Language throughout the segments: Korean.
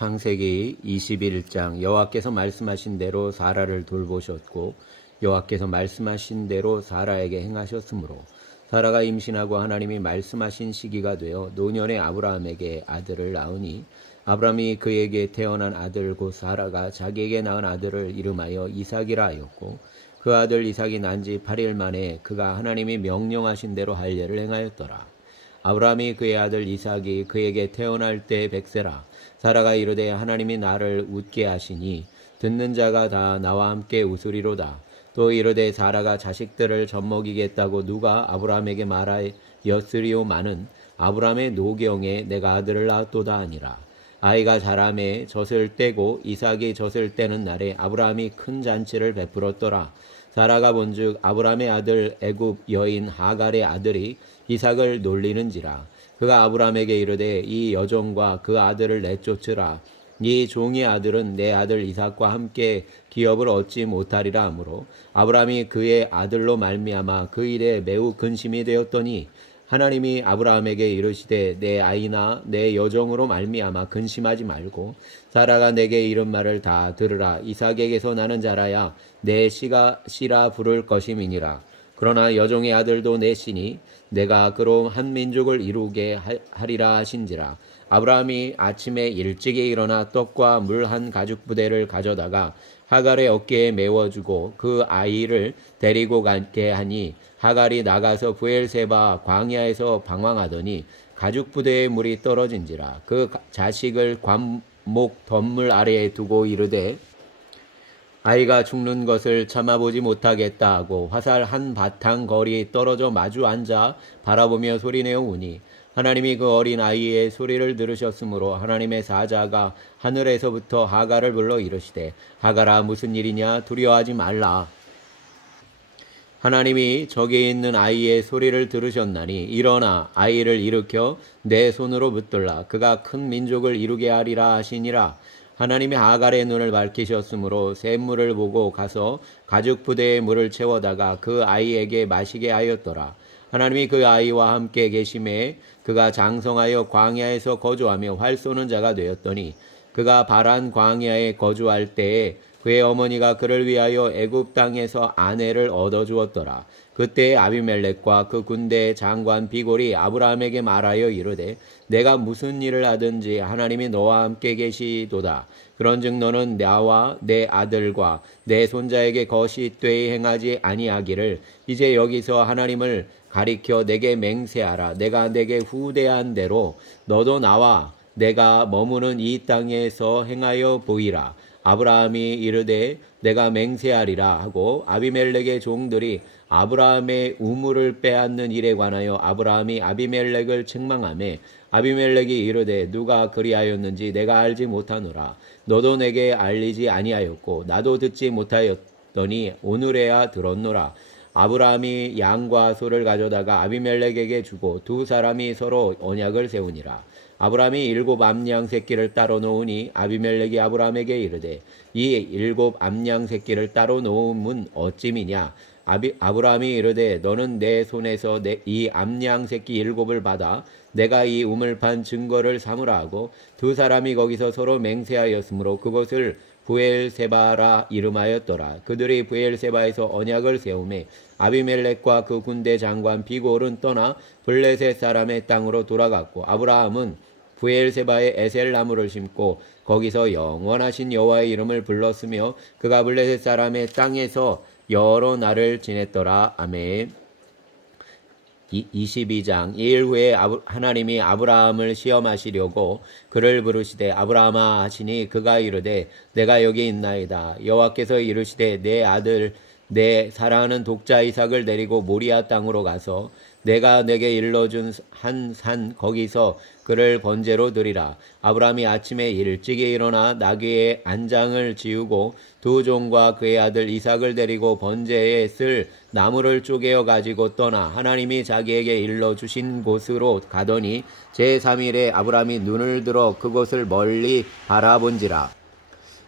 창세기 21장 여호와께서 말씀하신 대로 사라를 돌보셨고 여호와께서 말씀하신 대로 사라에게 행하셨으므로 사라가 임신하고 하나님이 말씀하신 시기가 되어 노년의 아브라함에게 아들을 낳으니 아브라함이 그에게 태어난 아들 곧 사라가 자기에게 낳은 아들을 이름하여 이삭이라 하였고 그 아들 이삭이 난 지 8일 만에 그가 하나님이 명령하신 대로 할 일을 행하였더라. 아브라함이 그의 아들 이삭이 그에게 태어날 때 100세라. 사라가 이르되 하나님이 나를 웃게 하시니 듣는 자가 다 나와 함께 웃으리로다. 또 이르되 사라가 자식들을 젖먹이겠다고 누가 아브라함에게 말하였으리오마는 아브라함의 노경에 내가 아들을 낳았도다 하니라. 아이가 자라매 젖을 떼고 이삭이 젖을 떼는 날에 아브라함이 큰 잔치를 베풀었더라. 사라가 본즉 아브라함의 아들 애굽 여인 하갈의 아들이 이삭을 놀리는지라. 그가 아브라함에게 이르되 이 여종과 그 아들을 내쫓으라. 네 종의 아들은 내 아들 이삭과 함께 기업을 얻지 못하리라 하므로 아브라함이 그의 아들로 말미암아 그 일에 매우 근심이 되었더니 하나님이 아브라함에게 이르시되 내 아이나 내 여종으로 말미암아 근심하지 말고 사라가 내게 이른 말을 다 들으라. 이삭에게서 나는 자라야 내 씨라 부를 것임이니라. 그러나 여종의 아들도 내 씨니 내가 그로 한 민족을 이루게 하리라 하신지라. 아브라함이 아침에 일찍이 일어나 떡과 물 한 가죽 부대를 가져다가 하갈의 어깨에 메워주고 그 아이를 데리고 가게 하니 하갈이 나가서 브엘세바 광야에서 방황하더니 가죽 부대에 물이 떨어진지라. 그 자식을 관목 덤물 아래에 두고 이르되 아이가 죽는 것을 참아보지 못하겠다 하고 화살 한 바탕 거리 떨어져 마주 앉아 바라보며 소리내어 우니 하나님이 그 어린 아이의 소리를 들으셨으므로 하나님의 사자가 하늘에서부터 하갈을 불러 이르시되 하갈아 무슨 일이냐 두려워하지 말라. 하나님이 저기 있는 아이의 소리를 들으셨나니 일어나 아이를 일으켜 내 손으로 붙들라. 그가 큰 민족을 이루게 하리라 하시니라. 하나님이 하갈의 눈을 밝히셨으므로 샘물을 보고 가서 가죽 부대에 물을 채워다가 그 아이에게 마시게 하였더라. 하나님이 그 아이와 함께 계심에 그가 장성하여 광야에서 거주하며 활 쏘는 자가 되었더니 그가 바란 광야에 거주할 때에 그의 어머니가 그를 위하여 애굽 땅에서 아내를 얻어주었더라. 그때 아비멜렉과 그 군대의 장관 비골이 아브라함에게 말하여 이르되 내가 무슨 일을 하든지 하나님이 너와 함께 계시도다. 그런즉 너는 나와 내 아들과 내 손자에게 거짓되이 행하지 아니하기를 이제 여기서 하나님을 가리켜 내게 맹세하라. 내가 내게 후대한 대로 너도 나와 내가 머무는 이 땅에서 행하여 보이라. 아브라함이 이르되 내가 맹세하리라 하고 아비멜렉의 종들이 아브라함의 우물을 빼앗는 일에 관하여 아브라함이 아비멜렉을 책망하매 아비멜렉이 이르되 누가 그리하였는지 내가 알지 못하노라. 너도 내게 알리지 아니하였고 나도 듣지 못하였더니 오늘에야 들었노라. 아브라함이 양과 소를 가져다가 아비멜렉에게 주고 두 사람이 서로 언약을 세우니라. 아브라함이 7 암양 새끼를 따로 놓으니 아비멜렉이 아브라함에게 이르되 이 7 암양 새끼를 따로 놓음은 어찌미냐. 아브라함이 이르되 너는 내 손에서 이 암양 새끼 7을 받아 내가 이 우물판 증거를 삼으라 하고 두 사람이 거기서 서로 맹세하였으므로 그것을 브엘세바라 이름하였더라. 그들이 브엘세바에서 언약을 세우매 아비멜렉과 그 군대 장관 비골은 떠나 블레셋 사람의 땅으로 돌아갔고 아브라함은 브엘세바에 에셀나무를 심고 거기서 영원하신 여호와의 이름을 불렀으며 그가 블레셋 사람의 땅에서 여러 날을 지냈더라. 아멘. 22장 이일 후에 하나님이 아브라함을 시험하시려고 그를 부르시되 아브라함아 하시니 그가 이르되 내가 여기 있나이다. 여호와께서 이르시되 내 아들 내 사랑하는 독자 이삭을 데리고 모리아 땅으로 가서 내가 내게 일러준 한 산 거기서 그를 번제로 드리라. 아브라함이 아침에 일찍이 일어나 나귀의 안장을 지우고 두 종과 그의 아들 이삭을 데리고 번제에 쓸 나무를 쪼개어 가지고 떠나 하나님이 자기에게 일러주신 곳으로 가더니 제3일에 아브라함이 눈을 들어 그곳을 멀리 바라본지라.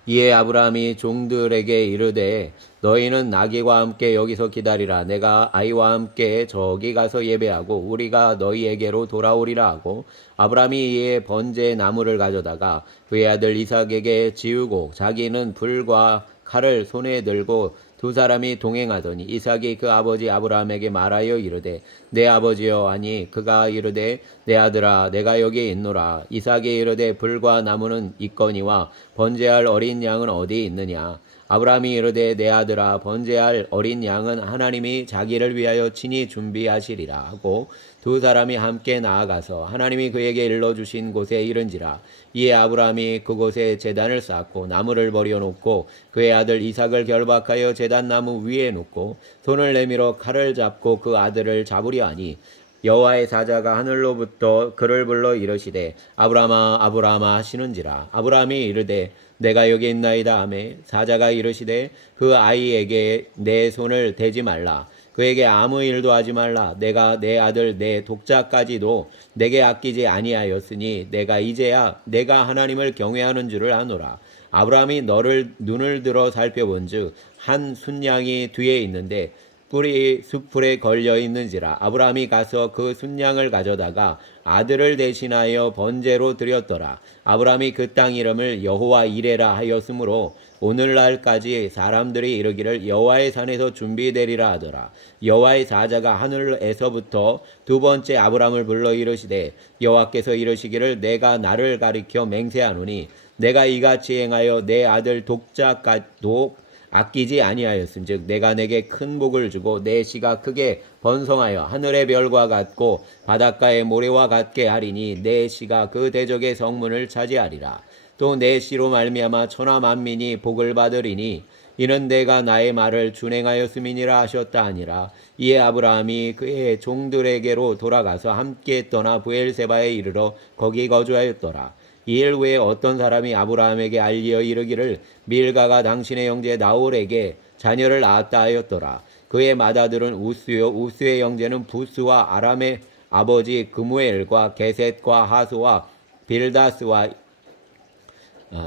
이에 아브라함이 종들에게 이르되 너희는 나귀와 함께 여기서 기다리라. 내가 아이와 함께 저기 가서 예배하고 우리가 너희에게로 돌아오리라 하고 아브라함이 이에 번제의 나무를 가져다가 그의 아들 이삭에게 지우고 자기는 불과 칼을 손에 들고 두 사람이 동행하더니 이삭이 그 아버지 아브라함에게 말하여 이르되 내 아버지여 하니 그가 이르되 내 아들아 내가 여기에 있노라. 이삭이 이르되 불과 나무는 있거니와 번제할 어린 양은 어디 있느냐. 아브라함이 이르되 내 아들아 번제할 어린 양은 하나님이 자기를 위하여 친히 준비하시리라 하고 두 사람이 함께 나아가서 하나님이 그에게 일러주신 곳에 이른지라. 이에 아브라함이 그곳에 제단을 쌓고 나무를 버려놓고 그의 아들 이삭을 결박하여 제단 나무 위에 놓고 손을 내밀어 칼을 잡고 그 아들을 잡으려 하니 여호와의 사자가 하늘로부터 그를 불러 이르시되 아브라함아 아브라함아 하시는지라. 아브라함이 이르되 내가 여기 있나이다 하매 사자가 이르시되 그 아이에게 내 손을 대지 말라. 그에게 아무 일도 하지 말라. 내가 내 아들 내 독자까지도 내게 아끼지 아니하였으니 내가 이제야 내가 하나님을 경외하는 줄을 아노라. 아브라함이 너를 눈을 들어 살펴본즉 한 순양이 뒤에 있는데 뿔이 숯불에 걸려 있는지라. 아브라함이 가서 그 순양을 가져다가 아들을 대신하여 번제로 드렸더라. 아브라함이 그 땅 이름을 여호와 이레라 하였으므로 오늘날까지 사람들이 이르기를 여호와의 산에서 준비되리라 하더라. 여호와의 사자가 하늘에서부터 두 번째 아브라함을 불러 이르시되 여호와께서 이르시기를 내가 나를 가리켜 맹세하노니 내가 이같이 행하여 내 아들 독자까지도 아끼지 아니하였음즉 내가 내게 큰 복을 주고 내 씨가 크게 번성하여 하늘의 별과 같고 바닷가의 모래와 같게 하리니 내 씨가 그 대적의 성문을 차지하리라. 또 내 씨로 말미암아 천하 만민이 복을 받으리니 이는 내가 나의 말을 준행하였음이니라 하셨다 하니라. 이에 아브라함이 그의 종들에게로 돌아가서 함께 떠나 브엘세바에 이르러 거기 거주하였더라. 이일 후에 어떤 사람이 아브라함에게 알리어 이르기를 밀가가 당신의 형제 나홀에게 자녀를 낳았다 하였더라. 그의 맏아들은 우스요 우스의 형제는 부스와 아람의 아버지 그무엘과 게셋과 하소와 빌다스와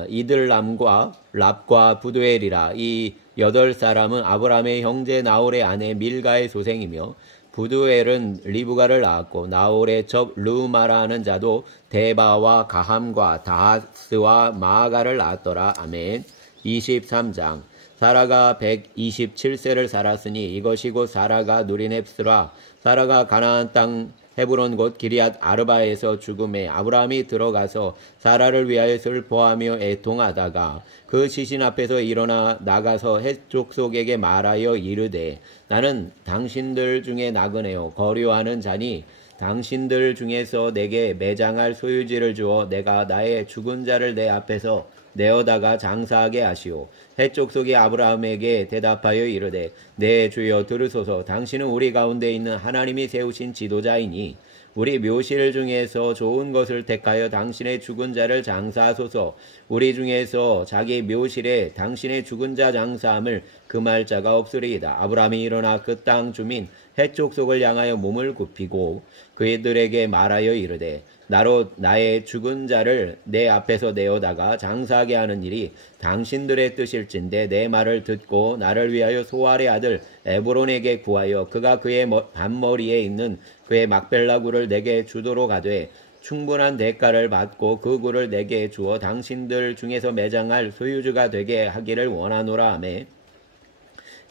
이들람과 랍과 부두엘이라. 이 8사람은 아브라함의 형제 나홀의 아내 밀가의 소생이며 부두엘은 리브가를 낳았고 나홀의 첩 르우마라 하는 자도 데바와 가함과 다하스와 마아가를 낳았더라. 아멘. 23장. 사라가 127세를 살았으니 이것이 곧 사라가 누린 헵스라. 사라가 가나안 땅 헤브론 곧 기리앗 아르바에서 죽음에 아브라함이 들어가서 사라를 위하여 슬퍼하며 애통하다가 그 시신 앞에서 일어나 나가서 헷 족속에게 말하여 이르되 나는 당신들 중에 나그네요 거류하는 자니 당신들 중에서 내게 매장할 소유지를 주어 내가 나의 죽은 자를 내 앞에서 내어다가 장사하게 하시오. 헷 족속이 아브라함에게 대답하여 이르되 내 주여 들으소서. 당신은 우리 가운데 있는 하나님이 세우신 지도자이니 우리 묘실 중에서 좋은 것을 택하여 당신의 죽은 자를 장사하소서. 우리 중에서 자기 묘실에 당신의 죽은 자 장사함을 금할 자가 없으리이다. 아브라함이 일어나 그 땅 주민 헷 족속을 향하여 몸을 굽히고 그들에게 말하여 이르되 나로 나의 죽은 자를 내 앞에서 내어다가 장사하게 하는 일이 당신들의 뜻일진데 내 말을 듣고 나를 위하여 소알의 아들 에브론에게 구하여 그가 그의 반머리에 있는 그의 막벨라 굴을 내게 주도록 하되 충분한 대가를 받고 그 굴을 내게 주어 당신들 중에서 매장할 소유주가 되게 하기를 원하노라 하매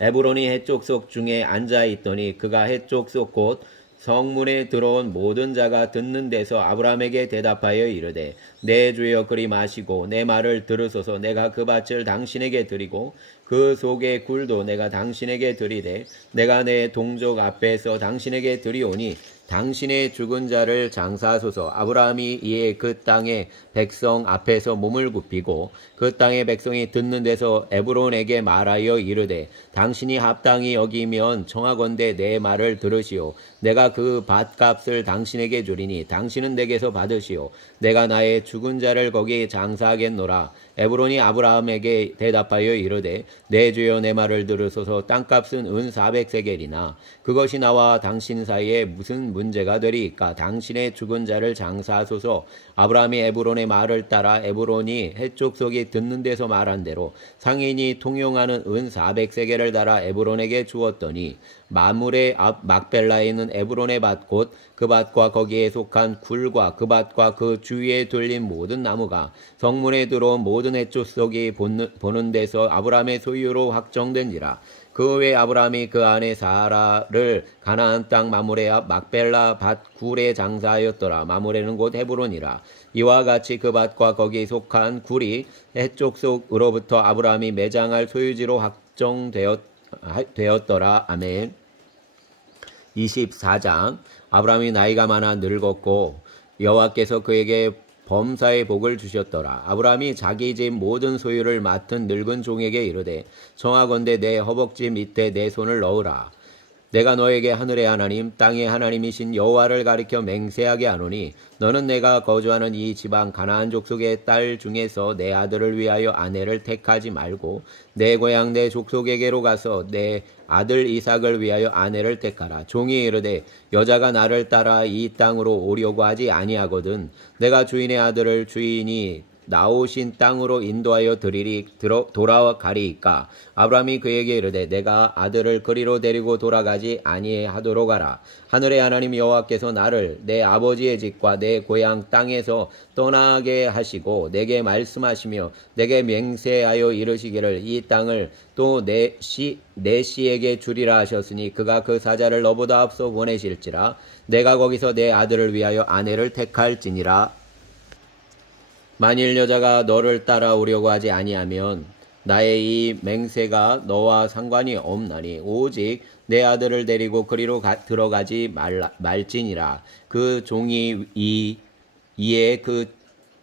에브론이 헷 족속 중에 앉아있더니 그가 헷 족속 곧 성문에 들어온 모든 자가 듣는 데서 아브라함에게 대답하여 이르되 내 주여 그리 마시고 내 말을 들으소서. 내가 그 밭을 당신에게 드리고 그 속의 굴도 내가 당신에게 드리되 내가 내 동족 앞에서 당신에게 드리오니 당신의 죽은 자를 장사하소서. 아브라함이 이에 그 땅의 백성 앞에서 몸을 굽히고 그 땅의 백성이 듣는 데서 에브론에게 말하여 이르되 당신이 합당히 여기면 청하건대 내 말을 들으시오. 내가 그 밭값을 당신에게 주리니 당신은 내게서 받으시오. 내가 나의 죽은 자를 거기 장사하겠노라. 에브론이 아브라함에게 대답하여 이르되 내 주여 내 말을 들으소서. 땅값은 은 400세겔이나 그것이 나와 당신 사이에 무슨 문제가 되리이까. 당신의 죽은 자를 장사하소서. 아브라함이 에브론의 말을 따라 에브론이 해족속이 듣는 데서 말한 대로 상인이 통용하는 은 400세겔을 달아 에브론에게 주었더니 마물의 앞 막벨라에 있는 에브론의 밭 곧 그 밭과 거기에 속한 굴과 그 밭과 그 주위에 둘린 모든 나무가 성문에 들어온 모든 해족속이 보는 데서 아브라함의 소유로 확정된지라. 그 외에 아브라함이 그 안에 사라를 가나안 땅 마물의 앞 막벨라 밭 굴에 장사하였더라. 마물에는 곧 헤브론이라. 이와 같이 그 밭과 거기에 속한 굴이 해족속으로부터 아브라함이 매장할 소유지로 확정되었더라. 아멘. 24장. 아브라함이 나이가 많아 늙었고 여호와께서 그에게 범사의 복을 주셨더라. 아브라함이 자기 집 모든 소유를 맡은 늙은 종에게 이르되 청하건대 내 허벅지 밑에 내 손을 넣으라. 내가 너에게 하늘의 하나님 땅의 하나님이신 여호와를 가리켜 맹세하게 하노니 너는 내가 거주하는 이 지방 가나안 족속의 딸 중에서 내 아들을 위하여 아내를 택하지 말고 내 고향 내 족속에게로 가서 내 아들 이삭을 위하여 아내를 택하라. 종이 이르되 여자가 나를 따라 이 땅으로 오려고 하지 아니하거든 내가 주인의 아들을 주인이 나오신 땅으로 인도하여 돌아가리이까. 아브라함이 그에게 이르되 내가 아들을 그리로 데리고 돌아가지 아니하도록 하라. 하늘의 하나님 여호와께서 나를 내 아버지의 집과 내 고향 땅에서 떠나게 하시고 내게 말씀하시며 내게 맹세하여 이르시기를 이 땅을 또 내 씨에게 주리라 하셨으니 그가 그 사자를 너보다 앞서 보내실지라. 내가 거기서 내 아들을 위하여 아내를 택할지니라. 만일 여자가 너를 따라오려고 하지 아니하면 나의 이 맹세가 너와 상관이 없나니 오직 내 아들을 데리고 그리로 들어가지 말지니라. 그 종이 이에 그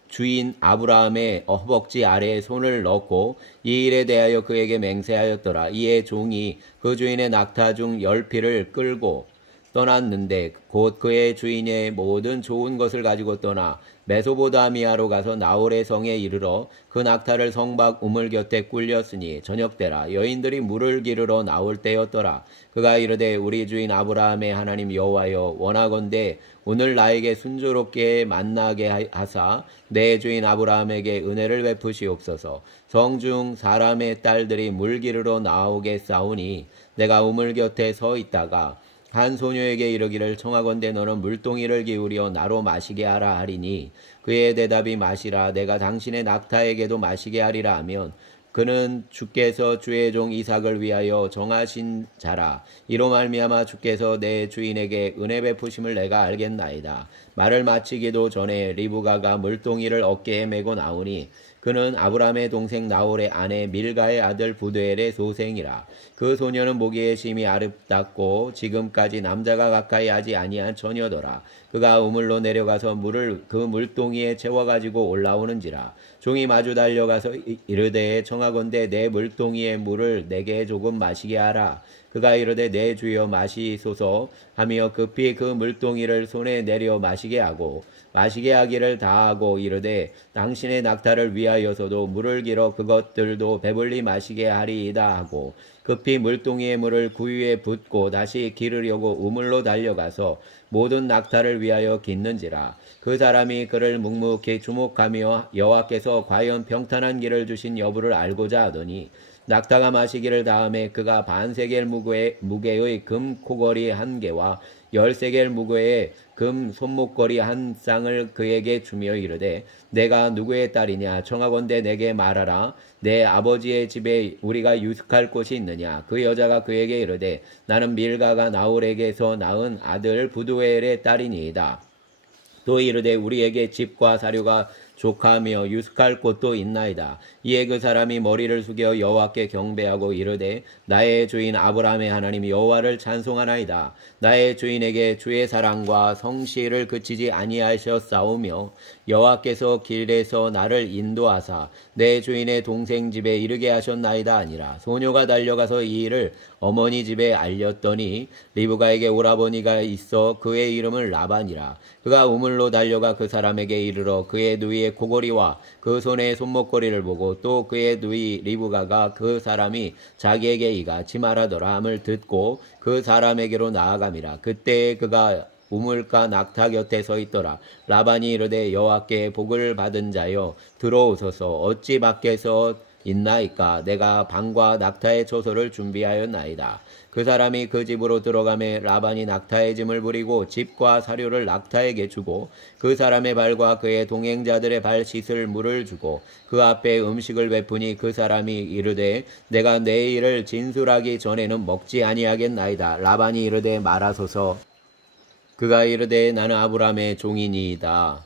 주인 아브라함의 허벅지 아래에 손을 넣고 이 일에 대하여 그에게 맹세하였더라. 이에 종이 그 주인의 낙타 중 10피를 끌고 떠났는데 곧 그의 주인의 모든 좋은 것을 가지고 떠나 메소보다미아로 가서 나홀의 성에 이르러 그 낙타를 성밖 우물 곁에 꿀렸으니 저녁때라. 여인들이 물을 기르러 나올 때였더라. 그가 이르되 우리 주인 아브라함의 하나님 여호와여 원하건대 오늘 나에게 순조롭게 만나게 하사 내 주인 아브라함에게 은혜를 베푸시옵소서. 성중 사람의 딸들이 물 기르러 나오게 싸우니 내가 우물 곁에 서 있다가 한 소녀에게 이르기를 청하건대 너는 물동이를 기울여 나로 마시게 하라 하리니 그의 대답이 마시라. 내가 당신의 낙타에게도 마시게 하리라 하면 그는 주께서 주의 종 이삭을 위하여 정하신 자라. 이로 말미암아 주께서 내 주인에게 은혜 베푸심을 내가 알겠나이다. 말을 마치기도 전에 리브가가 물동이를 어깨에 메고 나오니 그는 아브라함의 동생 나홀의 아내 밀가의 아들 부두엘의 소생이라. 그 소녀는 보기에 심히 아름답고 지금까지 남자가 가까이 하지 아니한 처녀더라. 그가 우물로 내려가서 물을 그 물동이에 채워가지고 올라오는지라. 종이 마주 달려가서 이르되 청하건대 내 물동이의 물을 내게 조금 마시게 하라. 그가 이르되 내 주여 마시소서 하며 급히 그 물동이를 손에 내려 마시게 하고 마시게 하기를 다하고 이르되 당신의 낙타를 위하여서도 물을 길어 그것들도 배불리 마시게 하리이다 하고 급히 물동이의 물을 구유에 붓고 다시 기르려고 우물로 달려가서 모든 낙타를 위하여 깃는지라. 그 사람이 그를 묵묵히 주목하며 여호와께서 과연 평탄한 길을 주신 여부를 알고자 하더니 낙타가 마시기를 다음에 그가 반세겔 무게의 금 코걸이 1개와 10세겔 무게의 금 손목걸이 1쌍을 그에게 주며 이르되 내가 누구의 딸이냐 청하건대 내게 말하라. 내 아버지의 집에 우리가 유숙할 곳이 있느냐. 그 여자가 그에게 이르되 나는 밀가가 나홀에게서 낳은 아들 부두엘의 딸이니이다. 또 이르되 우리에게 집과 사료가 족하며 유숙할 곳도 있나이다. 이에 그 사람이 머리를 숙여 여호와께 경배하고 이르되 나의 주인 아브라함의 하나님 여호와를 찬송하나이다. 나의 주인에게 주의 사랑과 성실을 그치지 아니하셨사오며 여호와께서 길에서 나를 인도하사 내 주인의 동생 집에 이르게 하셨나이다 아니라. 소녀가 달려가서 이 일을 어머니 집에 알렸더니 리브가에게 오라버니가 있어 그의 이름은 라반이라. 그가 우물로 달려가 그 사람에게 이르러 그의 누이의 그의 코골이와 그 손의 손목걸이를 보고 또 그의 누이 리브가가 그 사람이 자기에게 이같이 말하더라 함을 듣고 그 사람에게로 나아감이라. 그때 그가 우물가 낙타 곁에 서 있더라. 라반이 이르되 여호와께 복을 받은 자여 들어오소서. 어찌 밖에서 있나이까. 내가 방과 낙타의 초소를 준비하였나이다. 그 사람이 그 집으로 들어가매 라반이 낙타의 짐을 부리고 집과 사료를 낙타에게 주고 그 사람의 발과 그의 동행자들의 발 씻을 물을 주고 그 앞에 음식을 베푸니 그 사람이 이르되 내가 내 일을 진술하기 전에는 먹지 아니하겠나이다. 라반이 이르되 말하소서. 그가 이르되 나는 아브라함의 종이니이다.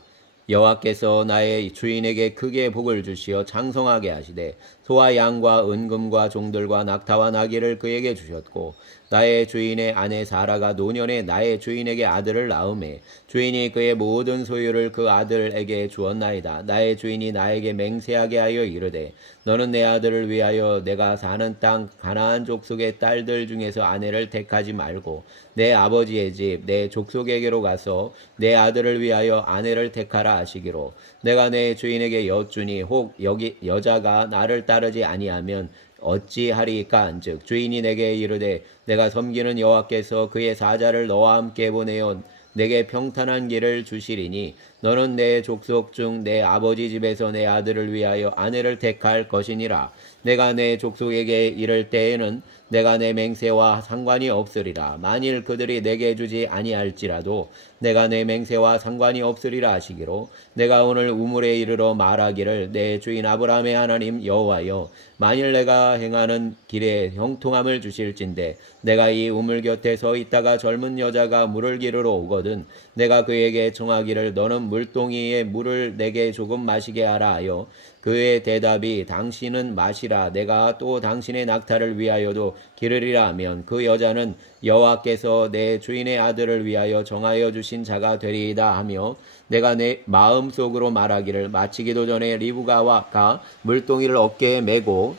여호와께서 나의 주인에게 크게 복을 주시어 창성하게 하시되 소와 양과 은금과 종들과 낙타와 나귀를 그에게 주셨고 나의 주인의 아내 사라가 노년에 나의 주인에게 아들을 낳음에 주인이 그의 모든 소유를 그 아들에게 주었나이다. 나의 주인이 나에게 맹세하게 하여 이르되 너는 내 아들을 위하여 내가 사는 땅 가나안 족속의 딸들 중에서 아내를 택하지 말고 내 아버지의 집 내 족속에게로 가서 내 아들을 위하여 아내를 택하라 하시기로 내가 내 주인에게 여쭈니 혹 여기 여자가 나를 따르지 아니하면 어찌하리까 한즉 주인이 내게 이르되 내가 섬기는 여호와께서 그의 사자를 너와 함께 보내어 내게 평탄한 길을 주시리니 너는 내 족속 중 내 아버지 집에서 내 아들을 위하여 아내를 택할 것이니라. 내가 내 족속에게 이를 때에는 내가 내 맹세와 상관이 없으리라. 만일 그들이 내게 주지 아니할지라도 내가 내 맹세와 상관이 없으리라 하시기로 내가 오늘 우물에 이르러 말하기를 내 주인 아브라함의 하나님 여호와여 만일 내가 행하는 길에 형통함을 주실진데 내가 이 우물 곁에 서 있다가 젊은 여자가 물을 기르러 오거든 내가 그에게 청하기를 너는 물동이에 물을 내게 조금 마시게 하라 하여 그의 대답이 당신은 마시라 내가 또 당신의 낙타를 위하여도 기르리라 하면 그 여자는 여호와께서 내 주인의 아들을 위하여 정하여 주신 자가 되리이다 하며 내가 내 마음속으로 말하기를 마치기도 전에 리브가가 물동이를 어깨에 메고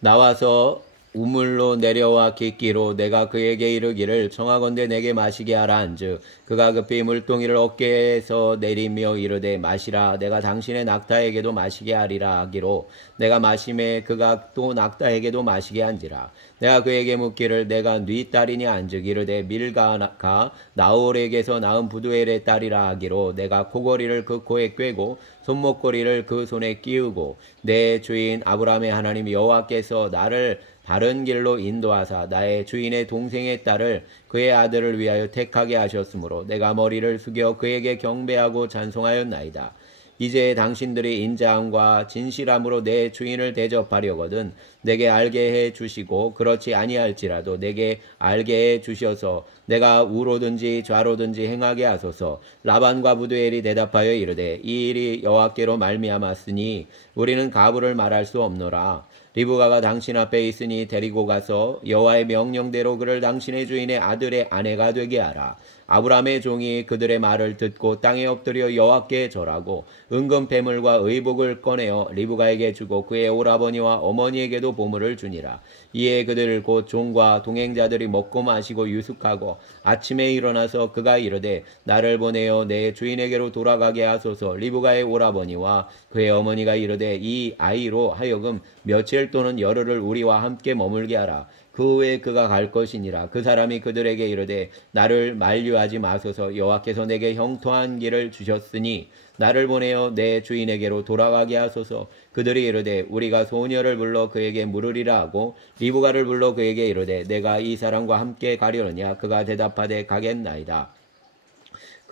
나와서 우물로 내려와 깃기로 내가 그에게 이르기를 청하건대 내게 마시게 하라 한즉 그가 급히 물동이를 어깨에서 내리며 이르되 마시라 내가 당신의 낙타에게도 마시게 하리라 하기로 내가 마심에 그가 또 낙타에게도 마시게 한지라. 내가 그에게 묻기를 내가 네 딸이냐 한즉 이르되 밀가가 나홀에게서 낳은 부두엘의 딸이라 하기로 내가 코걸이를 그 코에 꿰고 손목걸이를 그 손에 끼우고 내 주인 아브라함의 하나님 여호와께서 나를 바른 길로 인도하사 나의 주인의 동생의 딸을 그의 아들을 위하여 택하게 하셨으므로 내가 머리를 숙여 그에게 경배하고 찬송하였나이다. 이제 당신들이 인자함과 진실함으로 내 주인을 대접하려거든 내게 알게 해 주시고 그렇지 아니할지라도 내게 알게 해 주셔서 내가 우로든지 좌로든지 행하게 하소서. 라반과 부두엘이 대답하여 이르되 이 일이 여호와께로 말미암았으니 우리는 가부를 말할 수 없노라. 리브가가 당신 앞에 있으니 데리고 가서 여호와의 명령대로 그를 당신의 주인의 아들의 아내가 되게 하라. 아브라함의 종이 그들의 말을 듣고 땅에 엎드려 여호와께 절하고 은금 배물과 의복을 꺼내어 리브가에게 주고 그의 오라버니와 어머니에게도 보물을 주니라. 이에 그들 곧 종과 동행자들이 먹고 마시고 유숙하고 아침에 일어나서 그가 이르되 나를 보내어 내 주인에게로 돌아가게 하소서. 리브가의 오라버니와 그의 어머니가 이르되 이 아이로 하여금 며칠 또는 열흘을 우리와 함께 머물게 하라. 그 후에 그가 갈 것이니라. 그 사람이 그들에게 이르되 나를 만류하지 마소서. 여호와께서 내게 형통한 길을 주셨으니 나를 보내어 내 주인에게로 돌아가게 하소서. 그들이 이르되 우리가 소녀를 불러 그에게 물으리라 하고 리브가를 불러 그에게 이르되 내가 이 사람과 함께 가려느냐. 그가 대답하되 가겠나이다.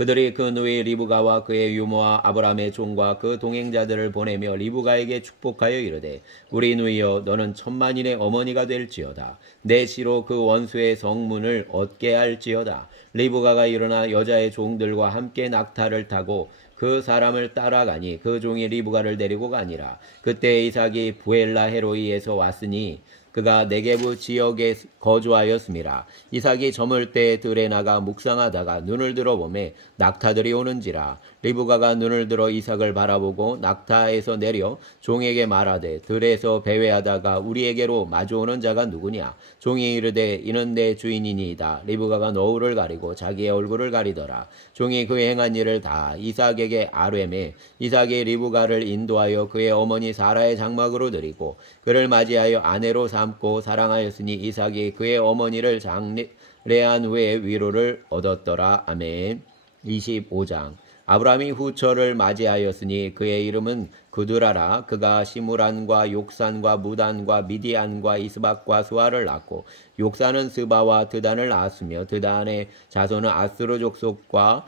그들이 그 누이 리브가와 그의 유모와 아브라함의 종과 그 동행자들을 보내며 리브가에게 축복하여 이르되 우리 누이여 너는 천만인의 어머니가 될지어다. 내 시로 그 원수의 성문을 얻게 할지어다. 리브가가 일어나 여자의 종들과 함께 낙타를 타고 그 사람을 따라가니 그 종이 리브가를 데리고 가니라. 그때 이삭이 부엘라 헤로이에서 왔으니 그가 네게부 지역에 거주하였음이라. 이삭이 저물 때 들에 나가 묵상하다가 눈을 들어 보매 낙타들이 오는지라. 리브가가 눈을 들어 이삭을 바라보고 낙타에서 내려 종에게 말하되 들에서 배회하다가 우리에게로 마주오는 자가 누구냐. 종이 이르되 이는 내 주인이니이다. 리브가가 노울을 가리고 자기의 얼굴을 가리더라. 종이 그 행한 일을 다 이삭에게 아뢰매 이삭이 리브가를 인도하여 그의 어머니 사라의 장막으로 들이고 그를 맞이하여 아내로 삼고 사랑하였으니 이삭이 그의 어머니를 장례한 후에 위로를 얻었더라. 아멘. 25장. 아브라함이 후처를 맞이하였으니 그의 이름은 그두라라. 그가 시므란과 욕산과 무단과 미디안과 이스박과 수아를 낳고 욕산은 스바와 드단을 낳았으며 드단의 자손은 아스루 족속과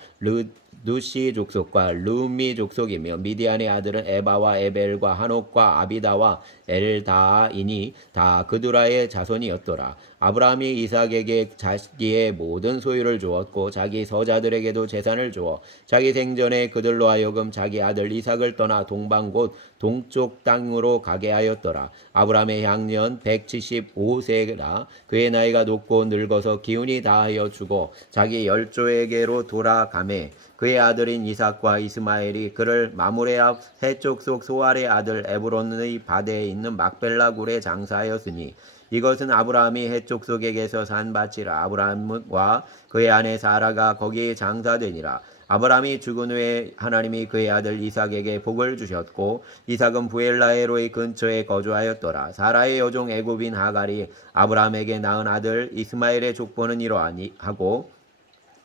누시 족속과 르미 족속이며 미디안의 아들은 에바와 에벨과 한옥과 아비다와 엘다이니 다 그두라의 자손이었더라. 아브라함이 이삭에게 자기의 모든 소유를 주었고 자기 서자들에게도 재산을 주어 자기 생전에 그들로 하여금 자기 아들 이삭을 떠나 동방 곧 동쪽 땅으로 가게 하였더라. 아브라함의 향년 175세라. 그의 나이가 높고 늙어서 기운이 다하여 죽어 자기 열조에게로 돌아가매 그의 아들인 이삭과 이스마엘이 그를 마므레 앞 해쪽 속 소알의 아들 에브론의 바다에 있는 막벨라 굴에 장사하였으니 이것은 아브라함이 해쪽 속에게서 산 밭이라. 아브라함과 그의 아내 사라가 거기에 장사되니라. 아브라함이 죽은 후에 하나님이 그의 아들 이삭에게 복을 주셨고 이삭은 부엘라헤로의 근처에 거주하였더라. 사라의 여종 애굽인 하갈이 아브라함에게 낳은 아들 이스마엘의 족보는 이러하니 하고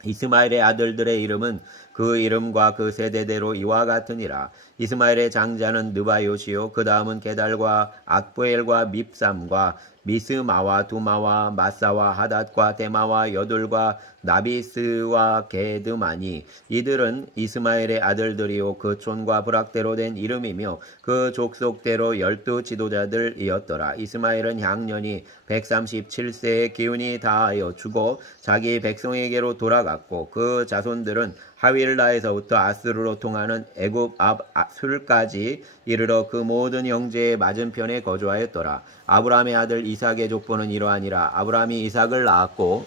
이스마엘의 아들들의 이름은 그 이름과 그 세대대로 이와 같으니라. 이스마엘의 장자는 느바요시요 그 다음은 게달과 악부엘과 밉삼과 미스마와 두마와 마사와 하닷과 데마와 여둘과 나비스와 게드마니 이들은 이스마엘의 아들들이요 그 촌과 부락대로 된 이름이며 그 족속대로 12 지도자들이었더라. 이스마엘은 향년이 137세의 기운이 다하여 죽어 자기 백성에게로 돌아갔고 그 자손들은 하윌라에서부터 아스루로 통하는 애굽 앞 술까지 이르러 그 모든 형제의 맞은편에 거주하였더라. 아브라함의 아들 이삭의 족보는 이러하니라. 아브라함이 이삭을 낳았고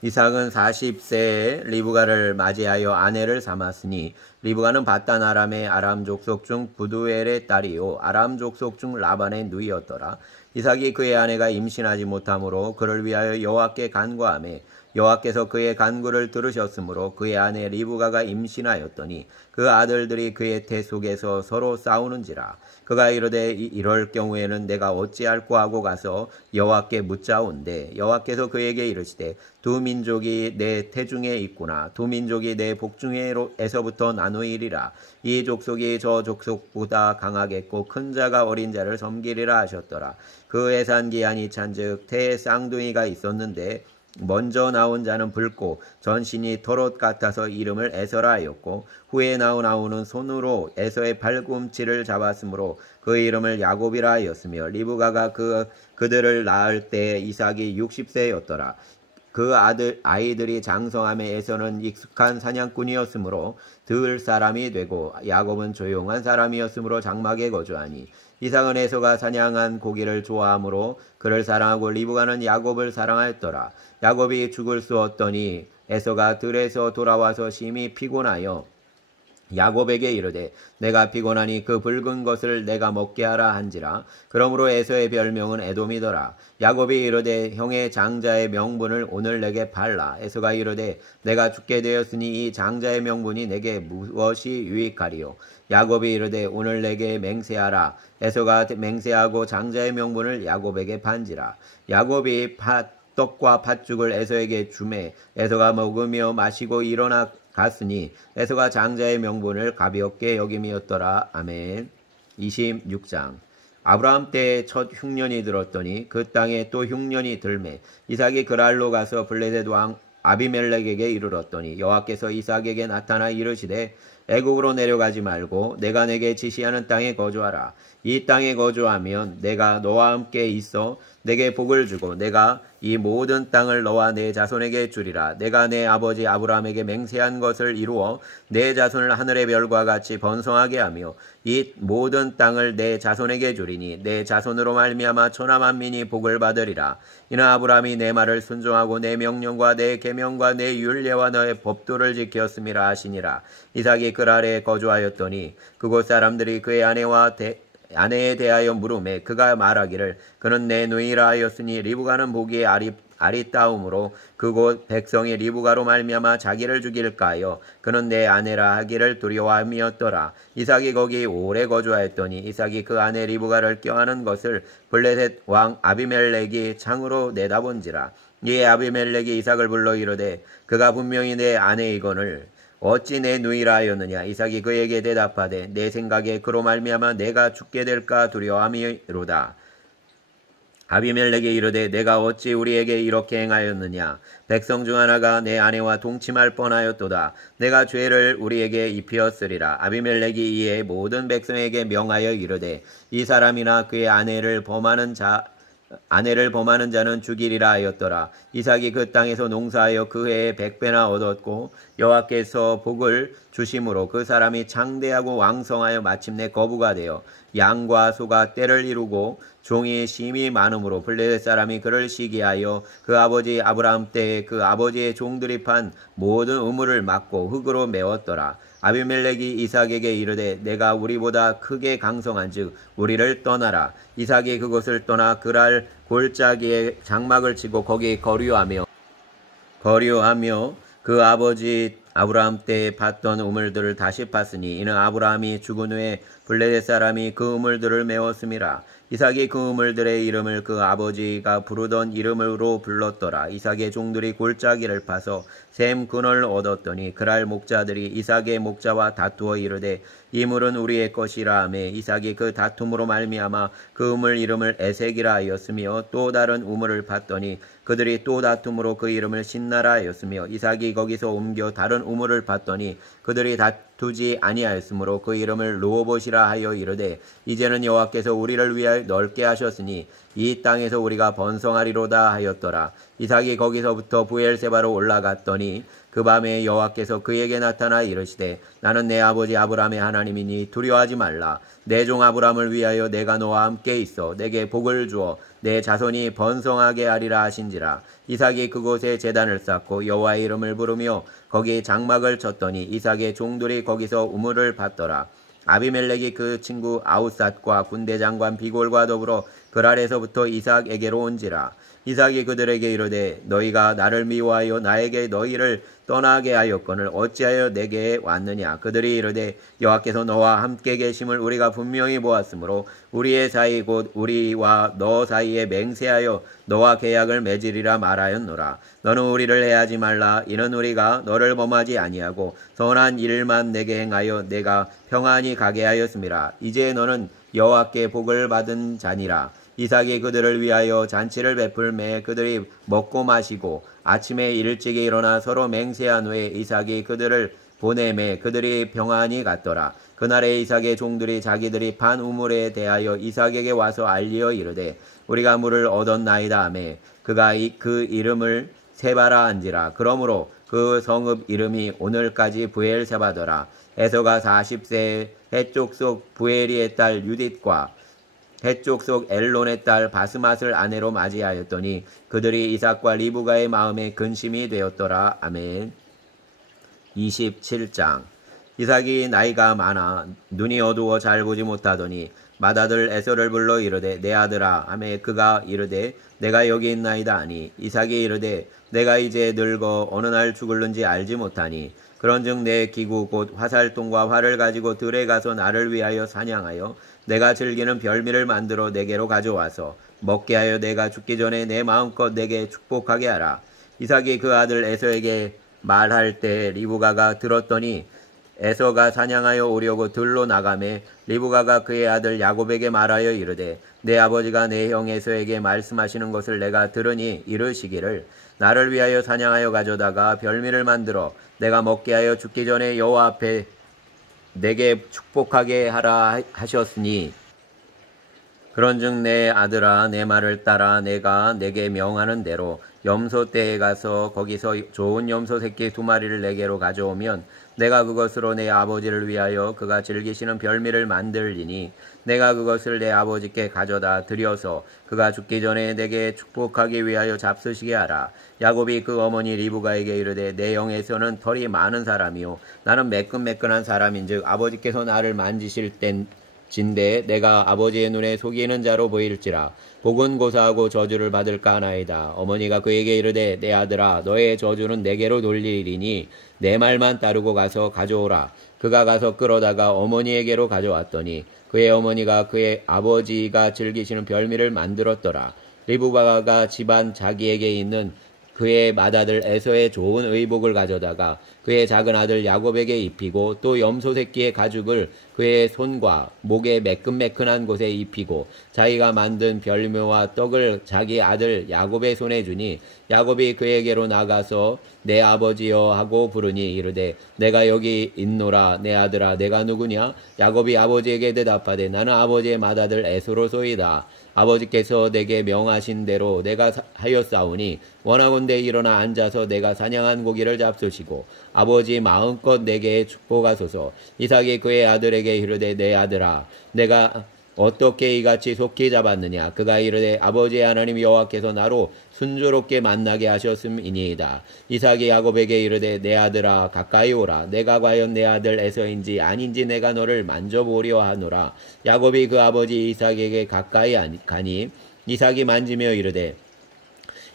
이삭은 40세에 리브가를 맞이하여 아내를 삼았으니 리브가는 바단 아람의 아람 족속 중 부두엘의 딸이요 아람 족속 중 라반의 누이였더라. 이삭이 그의 아내가 임신하지 못하므로 그를 위하여 여호와께 간구하매 여호와께서 그의 간구를 들으셨으므로 그의 아내 리브가가 임신하였더니 그 아들들이 그의 태 속에서 서로 싸우는지라. 그가 이르되 이럴 경우에는 내가 어찌할꼬 하고 가서 여호와께 묻자온대. 여호와께서 그에게 이르시되 두 민족이 내 태중에 있구나. 두 민족이 내 복중에서부터 나누이리라. 이 족속이 저 족속보다 강하겠고 큰 자가 어린 자를 섬기리라 하셨더라. 그 해산기한이 찬즉 태에 쌍둥이가 있었는데 먼저 나온 자는 붉고 전신이 털옷 같아서 이름을 에서라 하였고 후에 나온 아우는 손으로 에서의 팔꿈치를 잡았으므로 그 이름을 야곱이라 하였으며 리브가가 그들을 낳을 때 이삭이 60세였더라. 그 아이들이 장성함에 에서는 익숙한 사냥꾼이었으므로 들 사람이 되고 야곱은 조용한 사람이었으므로 장막에 거주하니 이삭은 에서가 사냥한 고기를 좋아하므로 그를 사랑하고 리브가는 야곱을 사랑하였더라. 야곱이 죽을 수 없더니 에서가 들에서 돌아와서 심히 피곤하여 야곱에게 이르되 내가 피곤하니 그 붉은 것을 내가 먹게 하라 한지라. 그러므로 에서의 별명은 에돔이더라. 야곱이 이르되 형의 장자의 명분을 오늘 내게 팔라. 에서가 이르되 내가 죽게 되었으니 이 장자의 명분이 내게 무엇이 유익하리요. 야곱이 이르되 오늘 내게 맹세하라. 에서가 맹세하고 장자의 명분을 야곱에게 판지라. 야곱이 떡과 팥죽을 에서에게 주매 에서가 먹으며 마시고 일어나 갔으니 에서가 장자의 명분을 가볍게 여김이었더라. 아멘. 26장. 아브라함 때에 첫 흉년이 들었더니 그 땅에 또 흉년이 들매 이삭이 그랄로 가서 블레셋 왕 아비멜렉에게 이르렀더니 여호와께서 이삭에게 나타나 이르시되 애국으로 내려가지 말고 내가 내게 지시하는 땅에 거주하라. 이 땅에 거주하면 내가 너와 함께 있어 내게 복을 주고 내가 이 모든 땅을 너와 내 자손에게 주리라. 내가 내 아버지 아브라함에게 맹세한 것을 이루어 내 자손을 하늘의 별과 같이 번성하게 하며 이 모든 땅을 내 자손에게 주리니 내 자손으로 말미암아 천하 만민이 복을 받으리라. 이는 아브라함이 내 말을 순종하고 내 명령과 내 계명과 내 율례와 너의 법도를 지켰음이라 하시니라. 이삭이 그 아래에 거주하였더니 그곳 사람들이 그의 아내에 대하여 물음에 그가 말하기를 그는 내 누이라 하였으니 리브가는 보기에 아리따움으로 그곳 백성이 리브가로 말미암아 자기를 죽일까 하여 그는 내 아내라 하기를 두려워함이었더라. 이삭이 거기 오래 거주하였더니 이삭이 그 아내 리브가를 껴안은 것을 블레셋 왕 아비멜렉이 창으로 내다본지라. 이에 아비멜렉이 이삭을 불러 이르되 그가 분명히 내 아내이거늘 어찌 내 누이라 하였느냐. 이삭이 그에게 대답하되 내 생각에 그로 말미암아 내가 죽게 될까 두려워함이로다. 아비멜렉이 이르되 내가 어찌 우리에게 이렇게 행하였느냐. 백성 중 하나가 내 아내와 동침할 뻔하였도다. 내가 죄를 우리에게 입히었으리라. 아비멜렉이 이에 모든 백성에게 명하여 이르되 이 사람이나 그의 아내를 범하는 자는 죽이리라 하였더라. 이삭이 그 땅에서 농사하여 그 해에 100배나 얻었고 여호와께서 복을 주심으로 그 사람이 창대하고 왕성하여 마침내 거부가 되어 양과 소가 떼를 이루고 종이 심히 많으므로 블레셋 사람이 그를 시기하여 그 아버지 아브라함 때에 그 아버지의 종들이 판 모든 우물을 막고 흙으로 메웠더라. 아비멜렉이 이삭에게 이르되 내가 우리보다 크게 강성한즉 우리를 떠나라. 이삭이 그곳을 떠나 그랄 골짜기에 장막을 치고 거기 거류하며 그 아버지 아브라함 때에 팠던 우물들을 다시 팠으니 이는 아브라함이 죽은 후에 블레셋 사람이 그 우물들을 메웠음이라. 이삭이 그 우물들의 이름을 그 아버지가 부르던 이름으로 불렀더라. 이삭의 종들이 골짜기를 파서 샘 근을 얻었더니 그랄 목자들이 이삭의 목자와 다투어 이르되 이 물은 우리의 것이라 하며 이삭이 그 다툼으로 말미암아 그 우물 이름을 에색이라 하였으며 또 다른 우물을 팠더니 그들이 또 다툼으로 그 이름을 신나라 하였으며 이삭이 거기서 옮겨 다른 우물을 팠더니 그들이 다투지 아니하였으므로 그 이름을 르호봇이라 하여 이르되 이제는 여호와께서 우리를 위하여 넓게 하셨으니 이 땅에서 우리가 번성하리로다 하였더라. 이삭이 거기서부터 부엘세바로 올라갔더니 그 밤에 여호와께서 그에게 나타나 이르시되 나는 내 아버지 아브라함의 하나님이니 두려워하지 말라. 내 종 아브라함을 위하여 내가 너와 함께 있어 내게 복을 주어 내 자손이 번성하게 하리라 하신지라. 이삭이 그곳에 제단을 쌓고 여호와의 이름을 부르며 거기 장막을 쳤더니 이삭의 종들이 거기서 우물을 팠더라. 아비멜렉이 그 친구 아우삿과 군대 장관 비골과 더불어 그랄에서부터 이삭에게로 온지라. 이삭이 그들에게 이르되 너희가 나를 미워하여 나에게 너희를 떠나게 하였거늘 어찌하여 내게 왔느냐. 그들이 이르되 여호와께서 너와 함께 계심을 우리가 분명히 보았으므로 우리의 사이 곧 우리와 너 사이에 맹세하여 너와 계약을 맺으리라 말하였노라. 너는 우리를 해하지 말라. 이는 우리가 너를 범하지 아니하고 선한 일만 내게 행하여 내가 평안히 가게 하였음이라. 이제 너는 여호와께 복을 받은 자니라. 이삭이 그들을 위하여 잔치를 베풀매 그들이 먹고 마시고 아침에 일찍이 일어나 서로 맹세한 후에 이삭이 그들을 보내매 그들이 평안히 갔더라. 그날에 이삭의 종들이 자기들이 판 우물에 대하여 이삭에게 와서 알리어 이르되 우리가 물을 얻었나이다 하며 그가 그 이름을 세바라 한지라. 그러므로 그 성읍 이름이 오늘까지 부엘세바더라. 에서가 40세에 해쪽 속 부에리의 딸 유딧과 해쪽 속 엘론의 딸 바스맛을 아내로 맞이하였더니 그들이 이삭과 리브가의 마음에 근심이 되었더라. 아멘. 27장. 이삭이 나이가 많아 눈이 어두워 잘 보지 못하더니 맏아들 에서를 불러 이르되 내 아들아 하매 그가 이르되 내가 여기 있나이다 하니 이삭이 이르되 내가 이제 늙어 어느 날 죽을는지 알지 못하니 그런즉 내 기구 곧 화살통과 활을 가지고 들에 가서 나를 위하여 사냥하여 내가 즐기는 별미를 만들어 내게로 가져와서 먹게 하여 내가 죽기 전에 내 마음껏 내게 축복하게 하라. 이삭이 그 아들 에서에게 말할 때 리브가가 들었더니 에서가 사냥하여 오려고 들로 나가매 리브가가 그의 아들 야곱에게 말하여 이르되 내 아버지가 내 형 에서에게 말씀하시는 것을 내가 들으니 이르시기를 나를 위하여 사냥하여 가져다가 별미를 만들어 내가 먹게 하여 죽기 전에 여호와 앞에 내게 축복하게 하라 하셨으니 그런즉 내 아들아 내 말을 따라 내가 내게 명하는 대로 염소 떼에 가서 거기서 좋은 염소 새끼 2마리를 내게로 가져오면 내가 그것으로 내 아버지를 위하여 그가 즐기시는 별미를 만들리니 내가 그것을 내 아버지께 가져다 드려서 그가 죽기 전에 내게 축복하기 위하여 잡수시게 하라. 야곱이 그 어머니 리브가에게 이르되 내 영에서는 털이 많은 사람이요 나는 매끈매끈한 사람인즉 아버지께서 나를 만지실 진데 내가 아버지의 눈에 속이는 자로 보일지라. 복은 고사하고 저주를 받을까 하나이다. 어머니가 그에게 이르되 내 아들아 너의 저주는 내게로 돌리리니 내 말만 따르고 가서 가져오라. 그가 가서 끌어다가 어머니에게로 가져왔더니 그의 어머니가 그의 아버지가 즐기시는 별미를 만들었더라. 리브가가 집안 자기에게 있는 그의 맏아들 에서의 좋은 의복을 가져다가 그의 작은 아들 야곱에게 입히고 또 염소 새끼의 가죽을 그의 손과 목에 매끈매끈한 곳에 입히고 자기가 만든 별묘와 떡을 자기 아들 야곱의 손에 주니 야곱이 그에게로 나가서 내 아버지여 하고 부르니 이르되 내가 여기 있노라. 내 아들아 내가 누구냐? 야곱이 아버지에게 대답하되 나는 아버지의 맏아들 에서로소이다. 아버지께서 내게 명하신 대로 내가 하였사오니 원하건대 일어나 앉아서 내가 사냥한 고기를 잡수시고 아버지 마음껏 내게 축복하소서. 이삭이 그의 아들에게 이르되 내 아들아 내가 어떻게 이같이 속히 잡았느냐? 그가 이르되 아버지의 하나님 여호와께서 나로 순조롭게 만나게 하셨음이니이다. 이삭이 야곱에게 이르되 내 아들아 가까이 오라. 내가 과연 내 아들 에서인지 아닌지 내가 너를 만져보려 하노라. 야곱이 그 아버지 이삭에게 가까이 가니 이삭이 만지며 이르되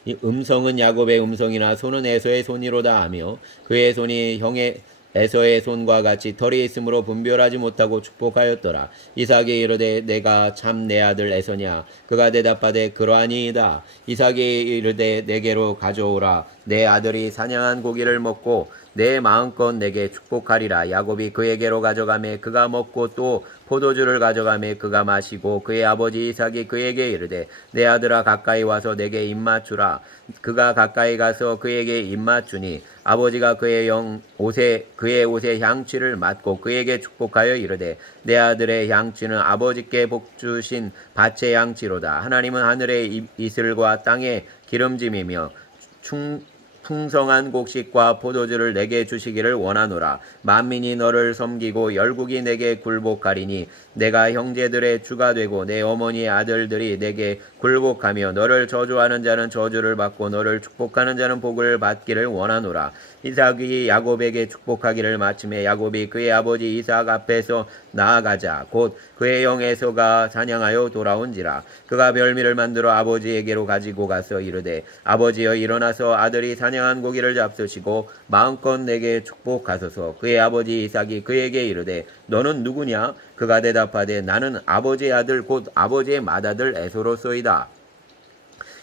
이 음성은 야곱의 음성이나 손은 에서의 손이로다 하며 그의 손이 형의 에서의 손과 같이 털이 있으므로 분별하지 못하고 축복하였더라. 이삭이 이르되 내가 참 내 아들 에서냐? 그가 대답하되 그러하니이다. 이삭이 이르되 내게로 가져오라. 내 아들이 사냥한 고기를 먹고 내 마음껏 내게 축복하리라. 야곱이 그에게로 가져가매 그가 먹고 또 포도주를 가져가매 그가 마시고 그의 아버지 이삭이 그에게 이르되 내 아들아 가까이 와서 내게 입맞추라. 그가 가까이 가서 그에게 입맞추니 아버지가 그의 옷에 향취를 맡고 그에게 축복하여 이르되 내 아들의 향취는 아버지께 복주신 밭의 향취로다. 하나님은 하늘의 이슬과 땅의 기름짐이며 풍성한 곡식과 포도주를 내게 주시기를 원하노라. 만민이 너를 섬기고 열국이 내게 굴복하리니 내가 형제들의 주가 되고 내 어머니의 아들들이 내게 굴복하며 너를 저주하는 자는 저주를 받고 너를 축복하는 자는 복을 받기를 원하노라. 이삭이 야곱에게 축복하기를 마침에 야곱이 그의 아버지 이삭 앞에서 나아가자 곧 그의 형 에서가 사냥하여 돌아온지라. 그가 별미를 만들어 아버지에게로 가지고 가서 이르되 아버지여 일어나서 아들이 사냥한 고기를 잡수시고 마음껏 내게 축복하소서. 그의 아버지 이삭이 그에게 이르되 너는 누구냐? 그가 대답하되 나는 아버지의 아들 곧 아버지의 맏아들 에서로소이다.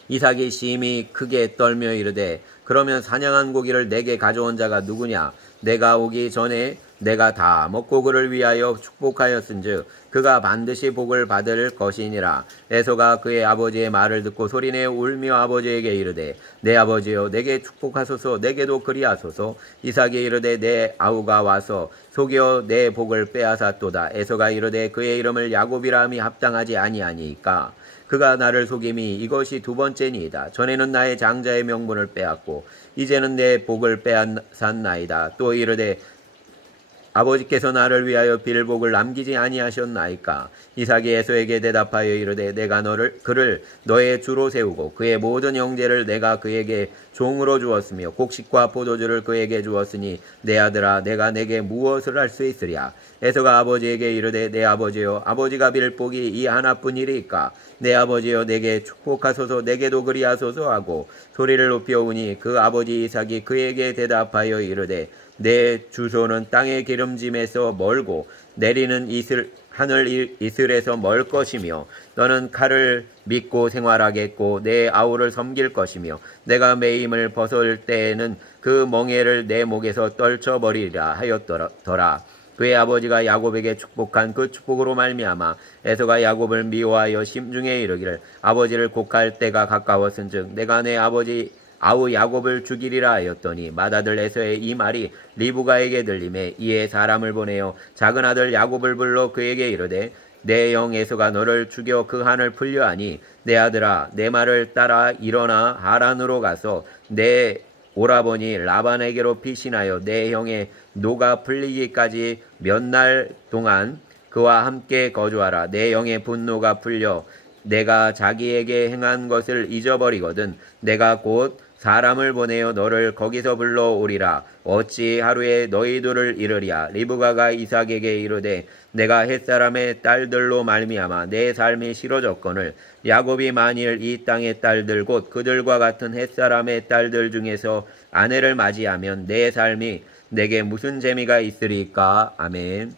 이삭이 심히 크게 떨며 이르되 그러면 사냥한 고기를 내게 가져온 자가 누구냐? 내가 오기 전에 내가 다 먹고 그를 위하여 축복하였은즉 그가 반드시 복을 받을 것이니라. 에서가 그의 아버지의 말을 듣고 소리내어 울며 아버지에게 이르되 내 아버지여 내게 축복하소서. 내게도 그리하소서. 이삭이 이르되 내 아우가 와서 속여 내 복을 빼앗았도다. 에서가 이르되 그의 이름을 야곱이라 함이 합당하지 아니하니까 그가 나를 속임이 이것이 2번째니이다. 전에는 나의 장자의 명분을 빼앗고 이제는 내 복을 빼앗았나이다. 또 이르되 아버지께서 나를 위하여 빌복을 남기지 아니하셨나이까. 이삭이 에서에게 대답하여 이르되 내가 그를 너의 주로 세우고 그의 모든 형제를 내가 그에게 종으로 주었으며 곡식과 포도주를 그에게 주었으니 내 아들아 내가 내게 무엇을 할 수 있으랴. 에서가 아버지에게 이르되 내 아버지여 아버지가 빌복이 이 하나뿐이리까. 내 아버지여 내게 축복하소서. 내게도 그리하소서 하고 소리를 높여 우니 그 아버지 이삭이 그에게 대답하여 이르되 내 주소는 땅의 기름짐에서 멀고 내리는 하늘 이슬에서 멀 것이며 너는 칼을 믿고 생활하겠고 내 아우를 섬길 것이며 내가 매임을 벗을 때에는 그 멍에를 내 목에서 떨쳐버리리라 하였더라. 그의 아버지가 야곱에게 축복한 그 축복으로 말미암아 에서가 야곱을 미워하여 심중에 이르기를 아버지를 곡할 때가 가까웠은즉 내가 내 아버지 아우 야곱을 죽이리라 하였더니 맏아들 에서의 이 말이 리브가에게 들리매 이에 사람을 보내어 작은 아들 야곱을 불러 그에게 이르되 내 형 에서가 너를 죽여 그 한을 풀려하니 내 아들아 내 말을 따라 일어나 하란으로 가서 내 오라버니 라반에게로 피신하여 내 형의 노가 풀리기까지 몇 날 동안 그와 함께 거주하라. 내 영의 분노가 풀려 내가 자기에게 행한 것을 잊어버리거든 내가 곧 사람을 보내어 너를 거기서 불러오리라. 어찌 하루에 너희들을 이르랴. 리브가가 이삭에게 이르되 내가 햇사람의 딸들로 말미암아 내 삶이 싫어졌거늘 야곱이 만일 이 땅의 딸들 곧 그들과 같은 햇사람의 딸들 중에서 아내를 맞이하면 내 삶이 내게 무슨 재미가 있으리까. 아멘.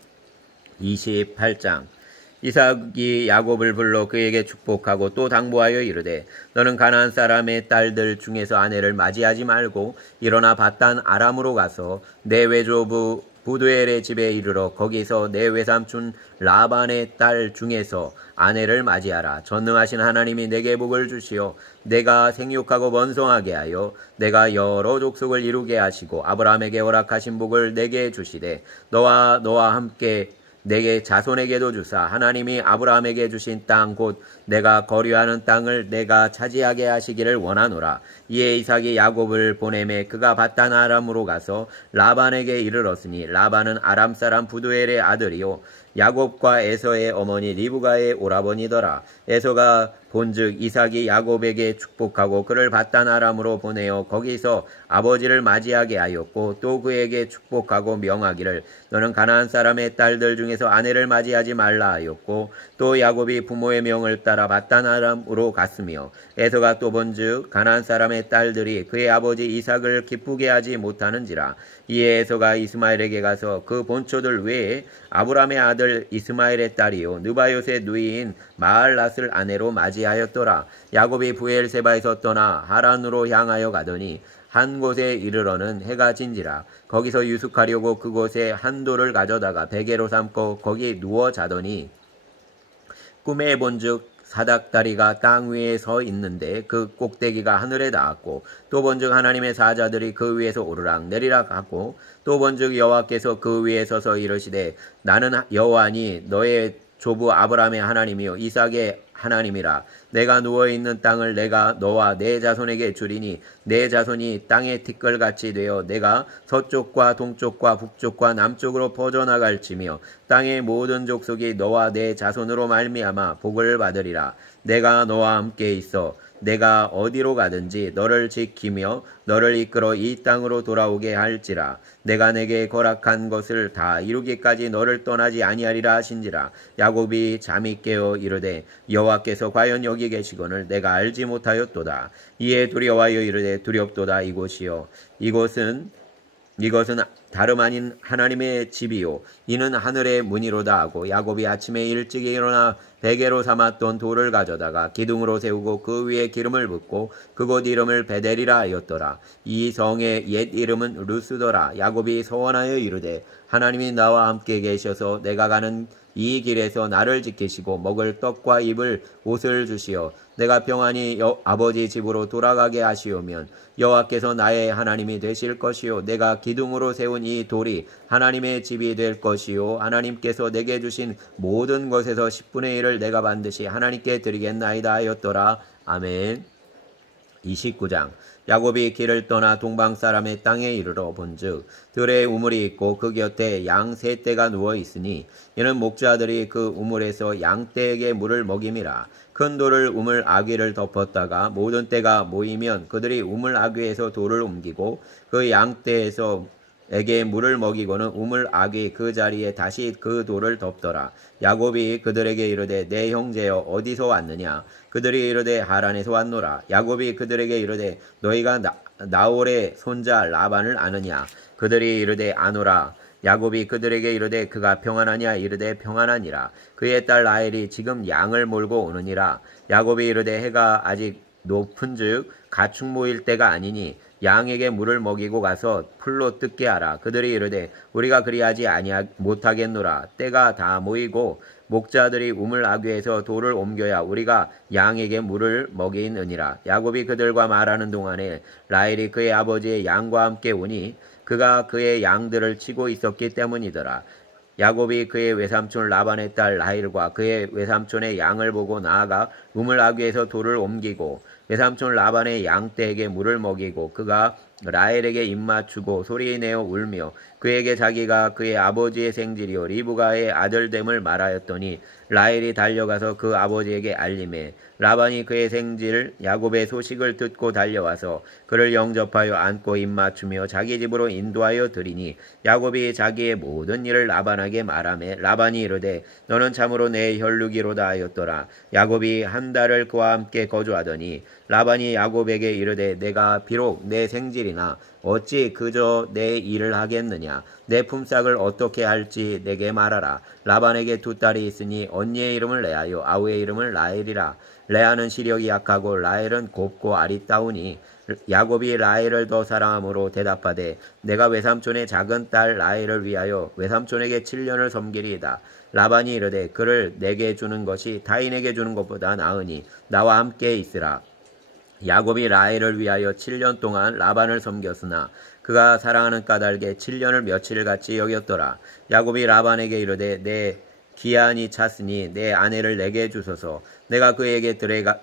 28장. 이삭이 야곱을 불러 그에게 축복하고 또 당부하여 이르되 너는 가나안 사람의 딸들 중에서 아내를 맞이하지 말고 일어나 밧단 아람으로 가서 내 외조부 부두엘의 집에 이르러 거기서 내 외삼촌 라반의 딸 중에서 아내를 맞이하라. 전능하신 하나님이 내게 복을 주시어 내가 생육하고 번성하게 하여 내가 여러 족속을 이루게 하시고 아브라함에게 허락하신 복을 내게 주시되 너와 함께 내게 자손에게도 주사 하나님이 아브라함에게 주신 땅 곧 내가 거류하는 땅을 내가 차지하게 하시기를 원하노라. 이에 이삭이 야곱을 보내매 그가 밧단 아람으로 가서 라반에게 이르렀으니 라반은 아람 사람 부두엘의 아들이요 야곱과 에서의 어머니 리브가의 오라버니더라. 에서가 본즉 이삭이 야곱에게 축복하고 그를 밧단 아람으로 보내어 거기서 아버지를 맞이하게 하였고 또 그에게 축복하고 명하기를 너는 가나안 사람의 딸들 중에서 아내를 맞이하지 말라 하였고 또 야곱이 부모의 명을 따라 밧단 아람으로 갔으며 에서가 또 본즉 가나안 사람의 딸들이 그의 아버지 이삭을 기쁘게 하지 못하는지라. 이에 에서가 이스마엘에게 가서 그 본초들 외에 아브람의 아들 이스마엘의 딸이요 느바요의 누이인 마알랏을 아내로 맞이하였더라. 야곱이 부엘세바에서 떠나 하란으로 향하여 가더니 한 곳에 이르러는 해가 진지라. 거기서 유숙하려고 그곳에 한 돌을 가져다가 베개로 삼고 거기 누워 자더니 꿈에 본즉 사닥다리가 땅 위에 서 있는데 그 꼭대기가 하늘에 닿았고 또 본즉 하나님의 사자들이 그 위에서 오르락 내리락 하고 또 본즉 여호와께서 그 위에 서서 이르시되 나는 여호와니 너의 조부 아브라함의 하나님이요 이삭의 하나님이라. 내가 누워있는 땅을 내가 너와 내 자손에게 주리니 내 자손이 땅의 티끌같이 되어 내가 서쪽과 동쪽과 북쪽과 남쪽으로 퍼져나갈지며 땅의 모든 족속이 너와 내 자손으로 말미암아 복을 받으리라. 내가 너와 함께 있어 내가 어디로 가든지 너를 지키며 너를 이끌어 이 땅으로 돌아오게 할지라. 내가 내게 거락한 것을 다 이루기까지 너를 떠나지 아니하리라 하신지라. 야곱이 잠이 깨어 이르되 여호와께서 과연 여기 계시거늘 내가 알지 못하였도다. 이에 두려워하여 이르되 두렵도다. 이것은 다름 아닌 하나님의 집이요 이는 하늘의 문이로다 하고 야곱이 아침에 일찍 일어나 베개로 삼았던 돌을 가져다가 기둥으로 세우고 그 위에 기름을 붓고 그곳 이름을 베델이라 하였더라. 이 성의 옛 이름은 루스더라. 야곱이 서원하여 이르되 하나님이 나와 함께 계셔서 내가 가는 이 길에서 나를 지키시고 먹을 떡과 입을 옷을 주시어 내가 평안히 아버지 집으로 돌아가게 하시오면 여호와께서 나의 하나님이 되실 것이요 내가 기둥으로 세운 이 돌이 하나님의 집이 될 것이요 하나님께서 내게 주신 모든 것에서 10분의 1을 내가 반드시 하나님께 드리겠나이다 하였더라. 아멘. 29장. 야곱이 길을 떠나 동방 사람의 땅에 이르러 본즉 들에 우물이 있고 그 곁에 양 세 떼가 누워 있으니 이는 목자들이 그 우물에서 양 떼에게 물을 먹임이라. 큰 돌을 우물 아귀를 덮었다가 모든 떼가 모이면 그들이 우물 아귀에서 돌을 옮기고 그 양 떼에서 에게 물을 먹이고는 우물 아귀 그 자리에 다시 그 돌을 덮더라. 야곱이 그들에게 이르되 내 형제여 어디서 왔느냐. 그들이 이르되 하란에서 왔노라. 야곱이 그들에게 이르되 너희가 나홀의 손자 라반을 아느냐. 그들이 이르되 아노라. 야곱이 그들에게 이르되 그가 평안하냐. 이르되 평안하니라. 그의 딸 라헬이 지금 양을 몰고 오느니라. 야곱이 이르되 해가 아직 높은즉 가축 모일 때가 아니니 양에게 물을 먹이고 가서 풀로 뜯게 하라. 그들이 이르되 우리가 그리하지 못하겠노라. 때가 다 모이고 목자들이 우물 아귀에서 돌을 옮겨야 우리가 양에게 물을 먹이느니라. 야곱이 그들과 말하는 동안에 라헬이 그의 아버지의 양과 함께 오니 그가 그의 양들을 치고 있었기 때문이더라. 야곱이 그의 외삼촌 라반의 딸 라헬과 그의 외삼촌의 양을 보고 나아가 우물 아귀에서 돌을 옮기고 외삼촌 라반의 양떼에게 물을 먹이고 그가 라헬에게 입맞추고 소리내어 울며 그에게 자기가 그의 아버지의 생질이요 리브가의 아들됨을 말하였더니 라헬이 달려가서 그 아버지에게 알림해 라반이 그의 생질 야곱의 소식을 듣고 달려와서 그를 영접하여 안고 입맞추며 자기 집으로 인도하여 드리니 야곱이 자기의 모든 일을 라반에게 말하매 라반이 이르되 너는 참으로 내 혈육이로다 하였더라. 야곱이 한 달을 그와 함께 거주하더니 라반이 야곱에게 이르되 내가 비록 내 생질이나 어찌 그저 내 일을 하겠느냐. 내 품삯을 어떻게 할지 내게 말하라. 라반에게 두 딸이 있으니 언니의 이름을 레아요 아우의 이름을 라헬이라. 레아는 시력이 약하고 라헬은 곱고 아리따우니 야곱이 라헬을 더 사랑함으로 대답하되 내가 외삼촌의 작은 딸 라헬을 위하여 외삼촌에게 7년을 섬기리이다. 라반이 이르되 그를 내게 주는 것이 타인에게 주는 것보다 나으니 나와 함께 있으라. 야곱이 라헬을 위하여 7년 동안 라반을 섬겼으나 그가 사랑하는 까닭에 7년을 며칠같이 여겼더라. 야곱이 라반에게 이르되 내 기한이 찼으니 내 아내를 내게 주소서. 내가 그에게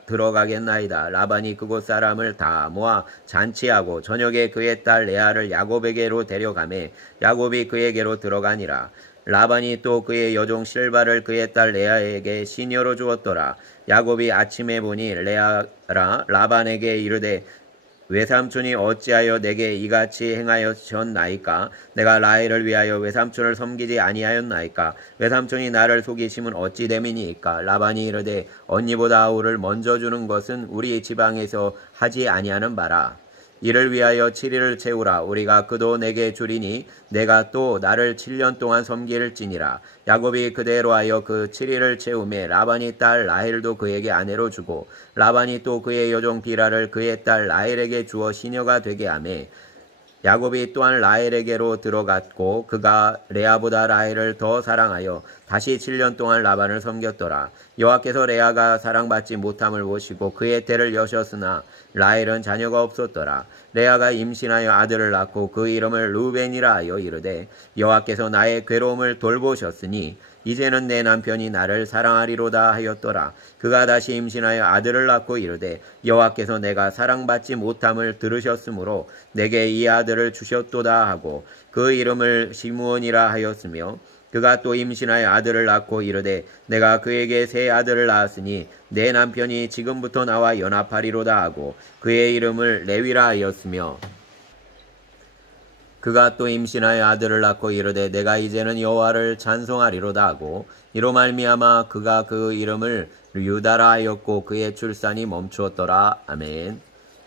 들어가겠나이다. 라반이 그곳 사람을 다 모아 잔치하고 저녁에 그의 딸 레아를 야곱에게로 데려가매 야곱이 그에게로 들어가니라. 라반이 또 그의 여종 실바를 그의 딸 레아에게 시녀로 주었더라. 야곱이 아침에 보니 레아라 라반에게 이르되 외삼촌이 어찌하여 내게 이같이 행하였나이까? 내가 라헬을 위하여 외삼촌을 섬기지 아니하였나이까? 외삼촌이 나를 속이심은 어찌 됨이니이까? 라반이 이르되 언니보다 아우를 먼저 주는 것은 우리 지방에서 하지 아니하는 바라. 이를 위하여 7일을 채우라. 우리가 그도 내게 주리니 내가 또 나를 7년 동안 섬길지니라. 야곱이 그대로 하여 그 7일을 채우매 라반이 딸 라헬도 그에게 아내로 주고 라반이 또 그의 여종 비라를 그의 딸 라헬에게 주어 시녀가 되게 하매 야곱이 또한 라헬에게로 들어갔고 그가 레아보다 라헬을 더 사랑하여 다시 7년 동안 라반을 섬겼더라. 여호와께서 레아가 사랑받지 못함을 보시고 그의 태를 여셨으나 라헬은 자녀가 없었더라. 레아가 임신하여 아들을 낳고 그 이름을 루벤이라 하여 이르되 여호와께서 나의 괴로움을 돌보셨으니 이제는 내 남편이 나를 사랑하리로다 하였더라. 그가 다시 임신하여 아들을 낳고 이르되 여호와께서 내가 사랑받지 못함을 들으셨으므로 내게 이 아들을 주셨도다 하고 그 이름을 시므온이라 하였으며 그가 또 임신하여 아들을 낳고 이르되 내가 그에게 새 아들을 낳았으니 내 남편이 지금부터 나와 연합하리로다 하고 그의 이름을 레위라 하였으며 그가 또 임신하여 아들을 낳고 이르되 내가 이제는 여호와를 찬송하리로다 하고 이로 말미암아 그가 그 이름을 유다라 하였고 그의 출산이 멈추었더라. 아멘.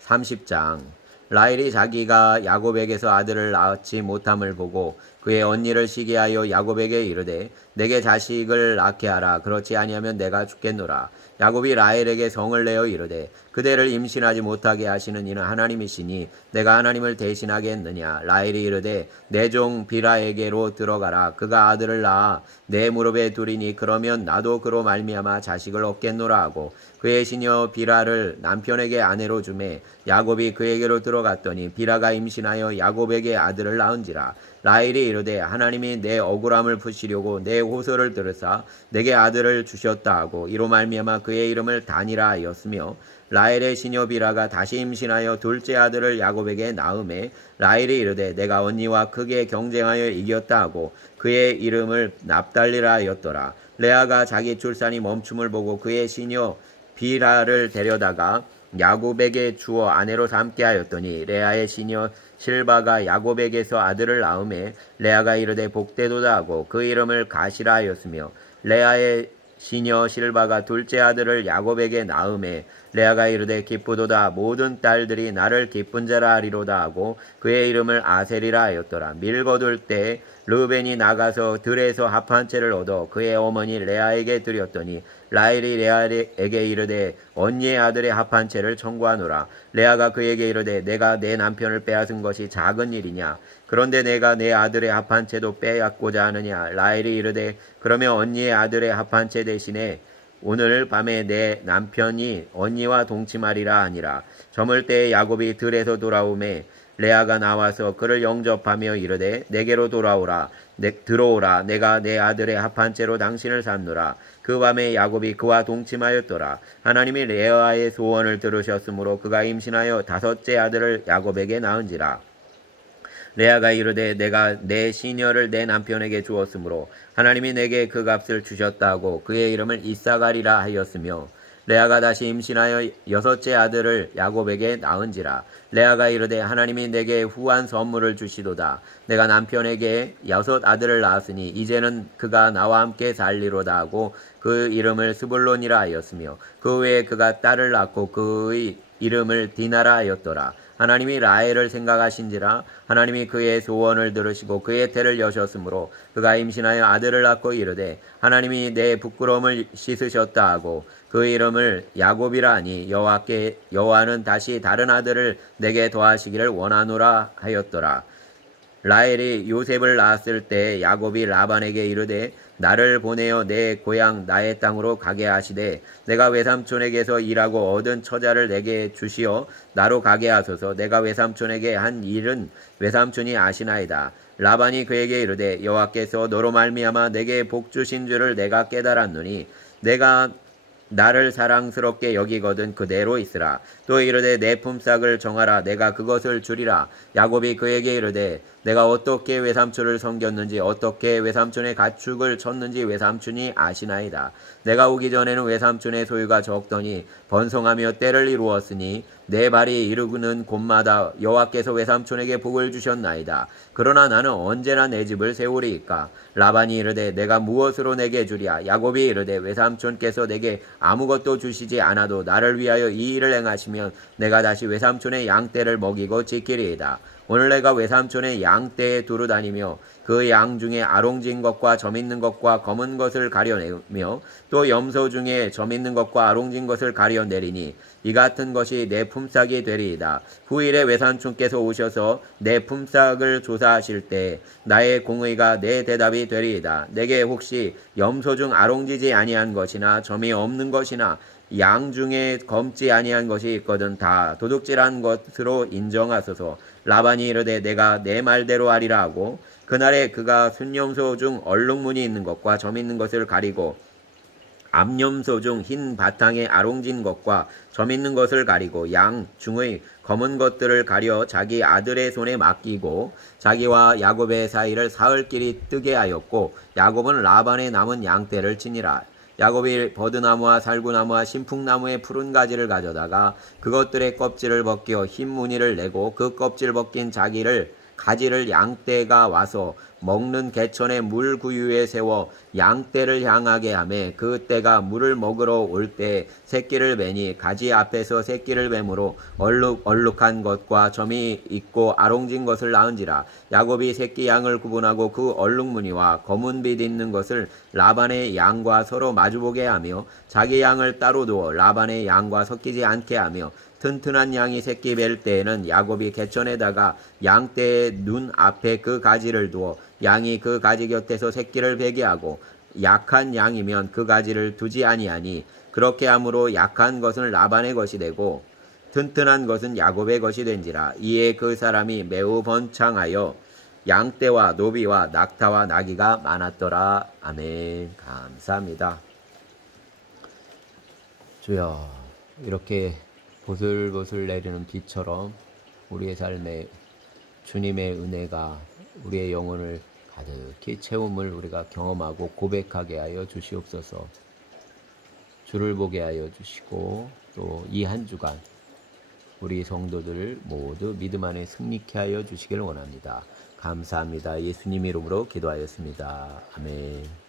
30장. 라헬이 자기가 야곱에게서 아들을 낳지 못함을 보고 그의 언니를 시기하여 야곱에게 이르되 내게 자식을 낳게 하라. 그렇지 아니하면 내가 죽겠노라. 야곱이 라헬에게 성을 내어 이르되 그대를 임신하지 못하게 하시는 이는 하나님이시니 내가 하나님을 대신하겠느냐. 라헬이 이르되 내 종 비라에게로 들어가라. 그가 아들을 낳아 내 무릎에 두리니 그러면 나도 그로 말미암아 자식을 얻겠노라 하고 그의 시녀 비라를 남편에게 아내로 주매 야곱이 그에게로 들어갔더니 비라가 임신하여 야곱에게 아들을 낳은지라. 라헬이 이르되 하나님이 내 억울함을 푸시려고 내 호소를 들으사 내게 아들을 주셨다 하고 이로 말미암아 그의 이름을 단이라 하였으며 라헬의 시녀 비라가 다시 임신하여 둘째 아들을 야곱에게 낳음에 라헬이 이르되 내가 언니와 크게 경쟁하여 이겼다 하고 그의 이름을 납달리라 하였더라. 레아가 자기 출산이 멈춤을 보고 그의 시녀 비라를 데려다가 야곱에게 주어 아내로 삼게 하였더니 레아의 시녀 실바가 야곱에게서 아들을 낳음에 레아가 이르되 복되도다 하고 그 이름을 가시라 하였으며 레아의 시녀 실바가 둘째 아들을 야곱에게 낳음에 레아가 이르되 기쁘도다 모든 딸들이 나를 기쁜 자라 하리로다 하고 그의 이름을 아셀이라 하였더라. 밀 거둘 때 르벤이 나가서 들에서 합 한 채를 얻어 그의 어머니 레아에게 드렸더니 라헬이 레아에게 이르되 언니의 아들의 합 한 채를 청구하노라. 레아가 그에게 이르되 내가 내 남편을 빼앗은 것이 작은 일이냐. 그런데 내가 내 아들의 합 한 채도 빼앗고자 하느냐. 라헬이 이르되 그러면 언니의 아들의 합 한 채 대신에 오늘 밤에 내 남편이 언니와 동침하리라 하니라. 저물 때에 야곱이 들에서 돌아오매 레아가 나와서 그를 영접하며 이르되 내게로 들어오라. 내가 내 아들의 합한 채로 당신을 삼노라. 그 밤에 야곱이 그와 동침하였더라. 하나님이 레아의 소원을 들으셨으므로 그가 임신하여 다섯째 아들을 야곱에게 낳은지라. 레아가 이르되 내가 내 시녀를 내 남편에게 주었으므로 하나님이 내게 그 값을 주셨다 하고 그의 이름을 이사가리라 하였으며, 레아가 다시 임신하여 여섯째 아들을 야곱에게 낳은지라. 레아가 이르되 하나님이 내게 후한 선물을 주시도다. 내가 남편에게 여섯 아들을 낳았으니 이제는 그가 나와 함께 살리로다 하고 그 이름을 스불론이라 하였으며, 그 외에 그가 딸을 낳고 그의 이름을 디나라 하였더라. 하나님이 라헬을 생각하신지라. 하나님이 그의 소원을 들으시고 그의 태를 여셨으므로 그가 임신하여 아들을 낳고 이르되 하나님이 내 부끄러움을 씻으셨다 하고 그 이름을 야곱이라 하니 여호와는 다시 다른 아들을 내게 더하시기를 원하노라 하였더라. 라헬이 요셉을 낳았을 때 야곱이 라반에게 이르되 나를 보내어 내 고향 나의 땅으로 가게 하시되 내가 외삼촌에게서 일하고 얻은 처자를 내게 주시어 나로 가게 하소서. 내가 외삼촌에게 한 일은 외삼촌이 아시나이다. 라반이 그에게 이르되 여호와께서 너로 말미암아 내게 복 주신 줄을 내가 깨달았노니 내가 나를 사랑스럽게 여기거든 그대로 있으라. 또 이르되 내 품삯을 정하라. 내가 그것을 주리라. 야곱이 그에게 이르되 내가 어떻게 외삼촌을 섬겼는지 어떻게 외삼촌의 가축을 쳤는지 외삼촌이 아시나이다. 내가 오기 전에는 외삼촌의 소유가 적더니 번성하며 때를 이루었으니 내 발이 이르는 곳마다 여호와께서 외삼촌에게 복을 주셨나이다. 그러나 나는 언제나 내 집을 세우리이까. 라반이 이르되 내가 무엇으로 내게 주랴. 야곱이 이르되 외삼촌께서 내게 아무것도 주시지 않아도 나를 위하여 이 일을 행하시면 내가 다시 외삼촌의 양떼를 먹이고 지키리이다. 오늘 내가 외삼촌의 양떼에 두루 다니며 그 양 중에 아롱진 것과 점 있는 것과 검은 것을 가려내며 또 염소 중에 점 있는 것과 아롱진 것을 가려내리니 이 같은 것이 내 품삯이 되리이다. 후일에 외삼촌께서 오셔서 내 품삯을 조사하실 때 나의 공의가 내 대답이 되리이다. 내게 혹시 염소 중 아롱지지 아니한 것이나 점이 없는 것이나 양 중에 검지 아니한 것이 있거든 다 도둑질한 것으로 인정하소서. 라반이 이르되 내가 내 말대로 하리라 하고 그날에 그가 순염소 중 얼룩무늬 있는 것과 점 있는 것을 가리고 암염소 중 흰 바탕에 아롱진 것과 점 있는 것을 가리고 양 중의 검은 것들을 가려 자기 아들의 손에 맡기고 자기와 야곱의 사이를 사흘길이 뜨게 하였고 야곱은 라반의 남은 양떼를 치니라. 야곱이 버드나무와 살구나무와 신풍나무의 푸른 가지를 가져다가 그것들의 껍질을 벗겨 흰 무늬를 내고 그 껍질 벗긴 가지를 양떼가 와서 먹는 개천의 물 구유에 세워 양떼를 향하게 하매 그 떼가 물을 먹으러 올 때 새끼를 매니 가지 앞에서 새끼를 뱀으로 얼룩한 것과 점이 있고 아롱진 것을 낳은지라. 야곱이 새끼 양을 구분하고 그 얼룩무늬와 검은 빛 있는 것을 라반의 양과 서로 마주보게 하며 자기 양을 따로 두어 라반의 양과 섞이지 않게 하며 튼튼한 양이 새끼 뵐 때에는 야곱이 개천에다가 양떼의 눈 앞에 그 가지를 두어 양이 그 가지 곁에서 새끼를 베게 하고 약한 양이면 그 가지를 두지 아니하니 그렇게 함으로 약한 것은 라반의 것이 되고 튼튼한 것은 야곱의 것이 된지라. 이에 그 사람이 매우 번창하여 양떼와 노비와 낙타와 나귀가 많았더라. 아멘. 감사합니다. 주여, 이렇게 보슬보슬 내리는 비처럼 우리의 삶에 주님의 은혜가 우리의 영혼을 가득히 채움을 우리가 경험하고 고백하게 하여 주시옵소서. 주를 보게 하여 주시고 또 이 한 주간 우리 성도들 모두 믿음 안에 승리케 하여 주시길 원합니다. 감사합니다. 예수님 이름으로 기도하였습니다. 아멘.